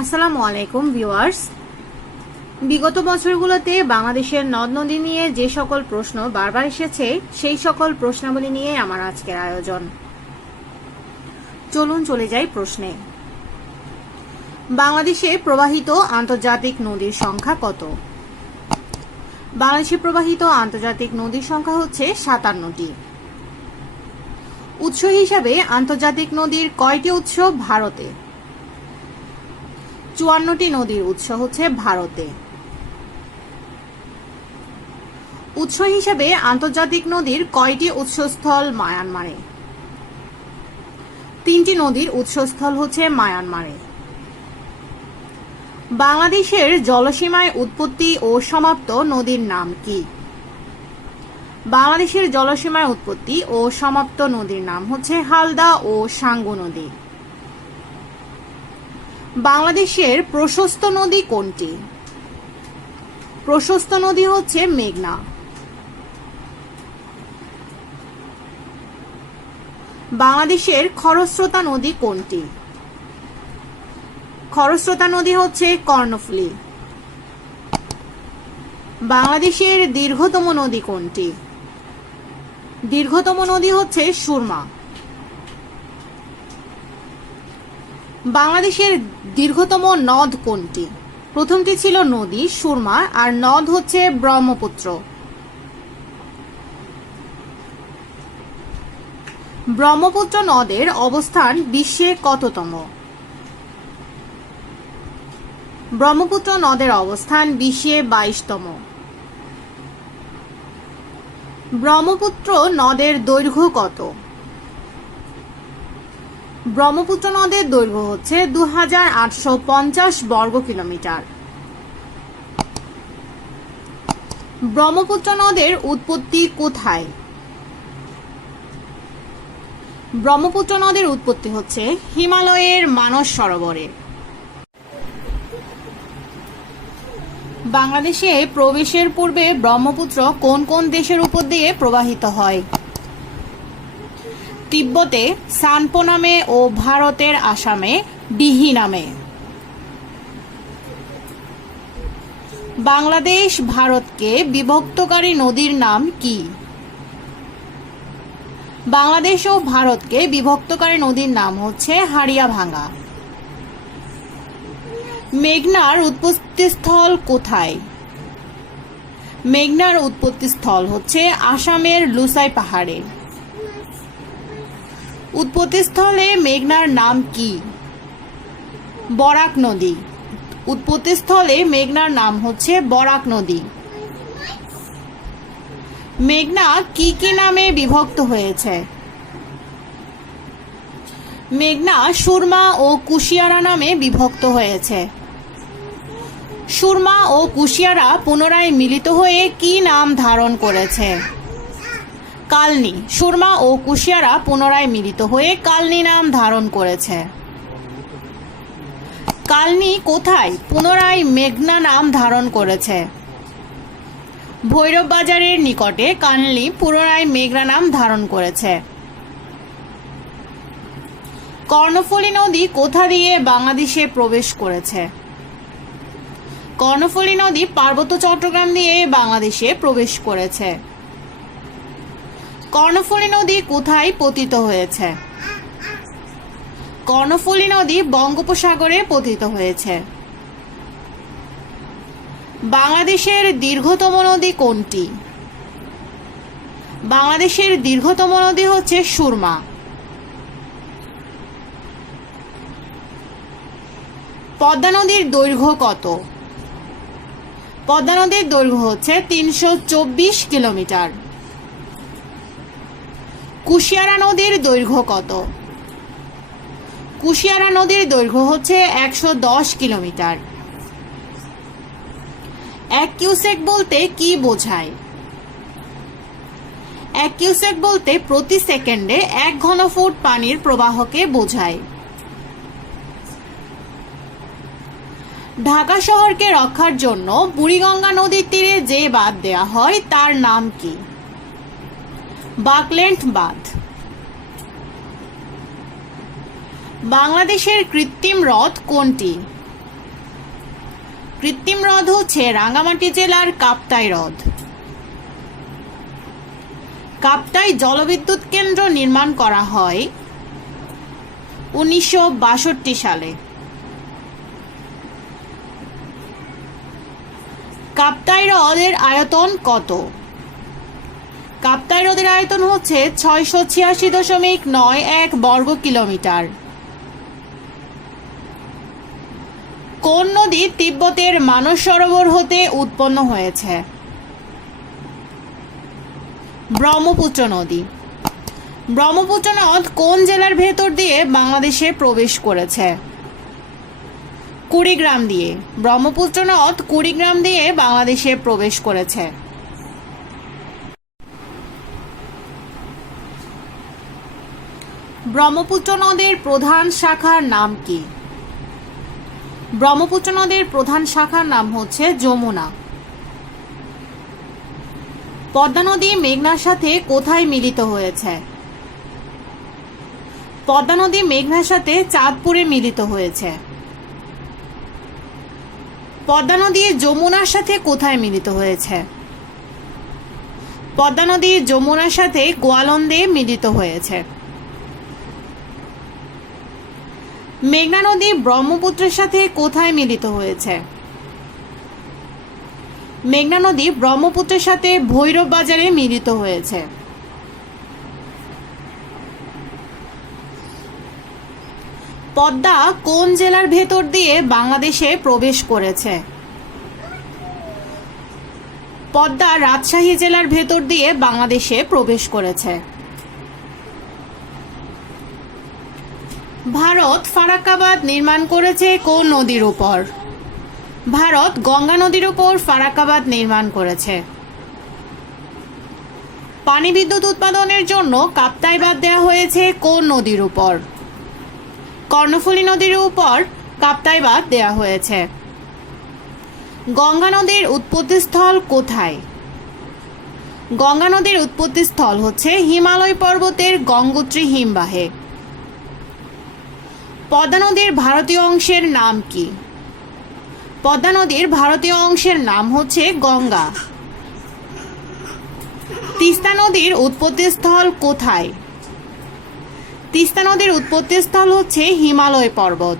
আসসালামু আলাইকুম ভিউয়ার্স। বিগত বছরগুলোতে বাংলাদেশের নদ নদী নিয়ে যে সকল প্রশ্ন বারবার এসেছে সেই সকল প্রশ্নাবলী নিয়ে আমার আজকের আয়োজন। চলুন চলে যাই প্রশ্নে। বাংলাদেশে প্রবাহিত আন্তর্জাতিক নদীর সংখ্যা কত? বাংলাদেশে প্রবাহিত আন্তর্জাতিক নদীর সংখ্যা হচ্ছে 57টি। উৎস হিসাবে আন্তর্জাতিক নদীর কয়টি উৎস ভারতে? 54টি নদীর উৎস হচ্ছে ভারতে। উৎস হিসেবে আন্তর্জাতিক নদীর কয়টি উৎসস্থল মায়ানমারে? 3টি নদীর উৎসস্থল হচ্ছে মায়ানমারে। বাংলাদেশের জলসীমায় উৎপত্তি ও সমাপ্ত নদীর নাম কি? বাংলাদেশের জলসীমায় উৎপত্তি ও সমাপ্ত নদীর নাম হচ্ছে হালদা ও সাঙ্গু নদী। বাংলাদেশের প্রশস্ত নদী কোনটি? প্রশস্ত নদী হচ্ছে মেঘনা। বাংলাদেশের খরস্রোতা নদী কোনটি? খরস্রোতা নদী হচ্ছে কর্ণফুলী। বাংলাদেশের দীর্ঘতম নদী কোনটি? দীর্ঘতম নদী হচ্ছে সুরমা। বাংলাদেশের দীর্ঘতম নদ কোনটি? প্রথমটি ছিল নদী সুরমা আর নদ হচ্ছে ব্রহ্মপুত্র। ব্রহ্মপুত্র নদের অবস্থান বিশ্বে কততম? ব্রহ্মপুত্র নদের অবস্থান বিশ্বে 22তম। ব্রহ্মপুত্র নদের দৈর্ঘ্য কত? ব্রহ্মপুত্র নদের দৈর্ঘ্য হচ্ছে 2850 বর্গ কিলোমিটার। ব্রহ্মপুত্র নদের উৎপত্তি কোথায়? ব্রহ্মপুত্র নদের উৎপত্তি হচ্ছে হিমালয়ের মানস সরোবরে। বাংলাদেশে প্রবেশের পূর্বে ব্রহ্মপুত্র কোন কোন দেশের উপর দিয়ে প্রবাহিত হয়? তিব্বতে সানপো নামে ও ভারতের আসামে ডিহি নামে। বাংলাদেশ ভারতকে বিভক্তকারী নদীর নাম কি? বাংলাদেশ ও ভারতকে বিভক্তকারী নদীর নাম হচ্ছে হাড়িয়াভাঙ্গা। মেঘনার উৎপত্তিস্থল কোথায়? মেঘনার উৎপত্তিস্থল হচ্ছে আসামের লুসাই পাহাড়ে। উৎপত্তিস্থলে মেঘনার নাম কি? বরাক নদী। উৎপত্তিস্থলে মেঘনার নাম হচ্ছে বরাক নদী। মেঘনা কি কি নামে বিভক্ত হয়েছে? মেঘনা সুরমা ও কুশিয়ারা নামে বিভক্ত হয়েছে। সুরমা ও কুশিয়ারা পুনরায় মিলিত হয়ে কি নাম ধারণ করেছে? কালনী। সুরমা ও কুশিয়ারা পুনরায় মিলিত হয়ে কালনী নাম ধারণ করেছে। কালনী কোথায় পুনরায় মেঘনা নাম ধারণ করেছে? ভৈরব বাজারের নিকটে কালনী পুনরায় মেঘনা নাম ধারণ করেছে। কর্ণফুলী নদী কোথা দিয়ে বাংলাদেশে প্রবেশ করেছে? কর্ণফুলী নদী পার্বত্য চট্টগ্রাম দিয়ে বাংলাদেশে প্রবেশ করেছে। কর্ণফুলী নদী কোথায় পতিত হয়েছে? কর্ণফুলী নদী বঙ্গোপসাগরে পতিত হয়েছে। বাংলাদেশের দীর্ঘতম নদী কোনটি? বাংলাদেশের দীর্ঘতম নদী হচ্ছে সুরমা। পদ্মা নদীর দৈর্ঘ্য কত? পদ্মা নদীর দৈর্ঘ্য হচ্ছে 324 কিলোমিটার। কুশিয়ারা নদীর দৈর্ঘ্য কত? কুশিয়ারা নদীর দৈর্ঘ্য হচ্ছে 110 কিলোমিটার। 1 কিউসেক বলতে কি বোঝায়? 1 কিউসেক বলতে প্রতি সেকেন্ডে 1 ঘনফুট পানির প্রবাহকে বোঝায়। ঢাকা শহরকে রক্ষার জন্য বুড়িগঙ্গা নদীর তীরে যে বাঁধ দেয়া হয় তার নাম কি? বাকলেন্ট বাঁধ। বাংলাদেশের কৃত্রিম হ্রদ কোনটি? কৃত্রিম হ্রদ হচ্ছে রাঙ্গামাটি জেলার কাপ্তাই হ্রদ। কাপ্তাই জলবিদ্যুৎ কেন্দ্র নির্মাণ করা হয় 1962 সালে। কাপ্তাই হ্রদের আয়তন কত? কাপ্তাই হ্রদের আয়তন হচ্ছে 686.91 বর্গ কিলোমিটার। কোন নদী তিব্বতের মানস সরোবর হতে উৎপন্ন হয়েছে? ব্রহ্মপুত্র নদী। ব্রহ্মপুত্র নদ কোন জেলার ভেতর দিয়ে বাংলাদেশে প্রবেশ করেছে? কুড়িগ্রাম দিয়ে। ব্রহ্মপুত্র নদ কুড়িগ্রাম দিয়ে বাংলাদেশে প্রবেশ করেছে। ব্রহ্মপুত্র নদের প্রধান শাখার নাম কি? ব্রহ্মপুত্র নদের প্রধান শাখার নাম হচ্ছে যমুনা। পদ্মা নদী মেঘনার সাথে কোথায় মিলিত হয়েছে? পদ্মা নদী মেঘনার সাথে চাঁদপুরে মিলিত হয়েছে। পদ্মা নদী যমুনার সাথে কোথায় মিলিত হয়েছে? পদ্মা নদী যমুনার সাথে গোয়ালন্দে মিলিত হয়েছে। মেঘনা নদী ব্রহ্মপুত্রের সাথে কোথায় মিলিত হয়েছে? মেঘনা নদী ব্রহ্মপুত্রের সাথে ভৈরব বাজারে মিলিত হয়েছে। পদ্মা কোন জেলার ভেতর দিয়ে বাংলাদেশে প্রবেশ করেছে? পদ্মা রাজশাহী জেলার ভেতর দিয়ে বাংলাদেশে প্রবেশ করেছে। ভারত ফারাক্কাবাদ নির্মাণ করেছে কোন নদীর উপর? ভারত গঙ্গা নদীর উপর ফারাক্কাবাদ নির্মাণ করেছে। পানি বিদ্যুৎ উৎপাদনের জন্য কাপ্তাই বাঁধ দেওয়া হয়েছে কোন নদীর উপর? কর্ণফুলী নদীর উপর কাপ্তাই বাঁধ দেওয়া হয়েছে। গঙ্গা নদীর উৎপত্তিস্থল কোথায়? গঙ্গা নদীর উৎপত্তিস্থল হচ্ছে হিমালয় পর্বতের গঙ্গোত্রী হিমবাহে। পদ্মা নদীর ভারতীয় অংশের নাম কি? পদ্মা নদীর ভারতীয় অংশের নাম হচ্ছে গঙ্গা। তিস্তা নদীর উৎপত্তিস্থল কোথায়? তিস্তা নদীর উৎপত্তিস্থল হচ্ছে হিমালয় পর্বত।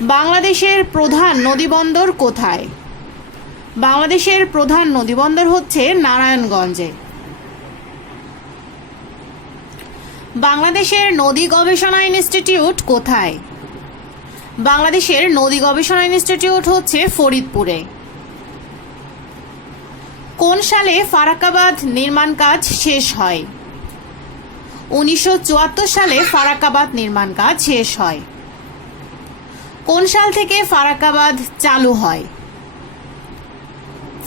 বাংলাদেশের প্রধান নদীবন্দর কোথায়? বাংলাদেশের প্রধান নদীবন্দর হচ্ছে নারায়ণগঞ্জে। বাংলাদেশের নদী গবেষণা ইনস্টিটিউট কোথায়? বাংলাদেশের নদী গবেষণা ইনস্টিটিউট হচ্ছে ফরিদপুরে। কোন সালে ফারাক্কাবাদ নির্মাণ কাজ শেষ হয়? 1974 সালে ফারাক্কাবাদ নির্মাণ কাজ শেষ হয়। কোন সাল থেকে ফারাক্কাবাদ চালু হয়?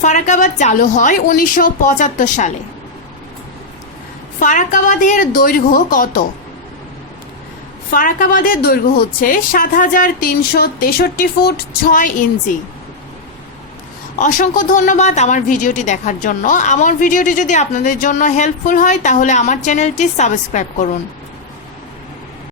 ফারাক্কাবাদ চালু হয় 1975 সালে। ফারাক্কাবাদের দৈর্ঘ্য কত? ফারাক্কাবাদের দৈর্ঘ্য হচ্ছে 7363 ফুট 6 ইঞ্চি। অসংখ্য ধন্যবাদ আমার ভিডিওটি দেখার জন্য। আমার ভিডিওটি যদি আপনাদের জন্য হেল্পফুল হয় তাহলে আমার চ্যানেলটি সাবস্ক্রাইব করুন।